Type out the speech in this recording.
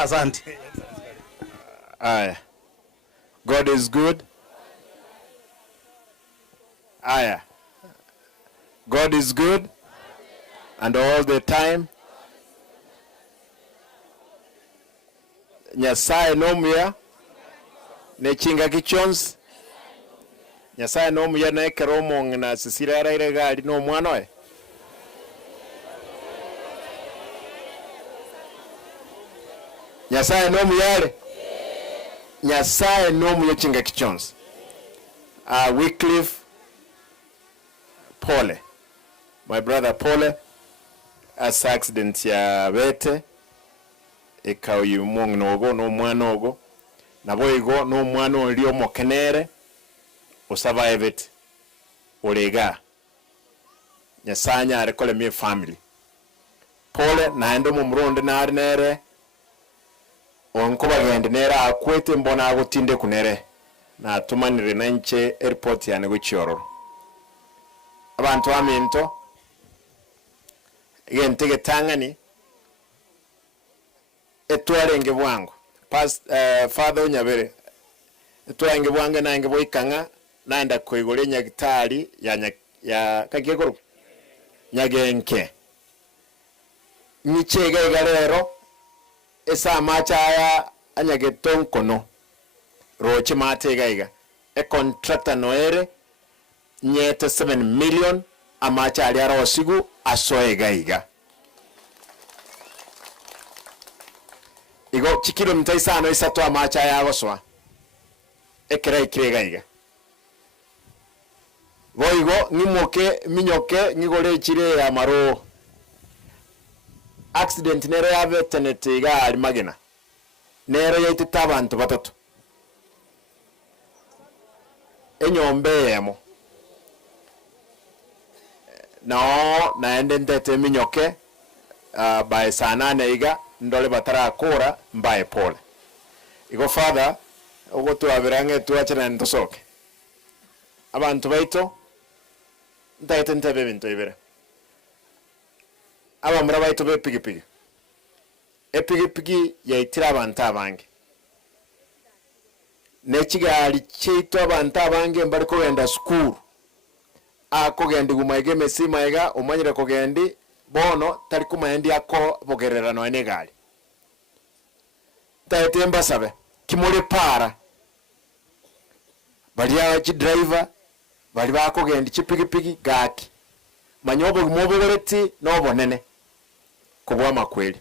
Asante. Aya. God is good. Aya. God is good. And all the time. Nyasaye nomuya. Nechinga kichons. Nyasaye nomuya nekera omong na sisirara ire gali no mwana we. Nyasaye nomuyale. Nyasaye nomuya chinga kichons. Wycliff, pole. My brother Pole, as accident ya bete, eka uyu mong nogo, no mwana ogo, nabo igo no mwana olio mokenere, usurvive it, ulega. Nyasanya arekole mi family. Pole, naendo mumronde na arinere, onkuba gende nera akwete mbona agutinde kunere, na tumanire na nche airport ya negochiororo. Abantu aminto, tege tangani etwarenge bwangu father onyabere etwarenge bwangu nange boikanga naenda koigole nyagitari ya kakekoro nyagenke nichega igalero esa macha anyagetonkono roche matega iga e contractor noere nyete 7 million amacha aliara osigu asoega iga igo chikilo mtaisano isatu amacha yagoswa ekera ikirega iga goigo ngimoke minyoke ngigole chire ya maro accident nero ya veterinary iga ali magena nero yaitita abantu batatu enyombe yemo no naende ndete minyoke by saa 8 iga ndole batarakora mbaye Pole igo father ugo tuabirange tuachana ntosoke abantu baito ndaite ntebe bintu ibere aba mura baito be pigipigi epigipigi yaitira abantu abange nechigali chito abantu abange mbari kogenda school akogenda gumaige mesima iga umanyire kogendi bono tari kumaendi ako bogererano ene gali taetemba sabe kimole para bali achi driver bali bakogendi chipigipigi gaki manyobo gumobogoreti no bonene kubwa makweli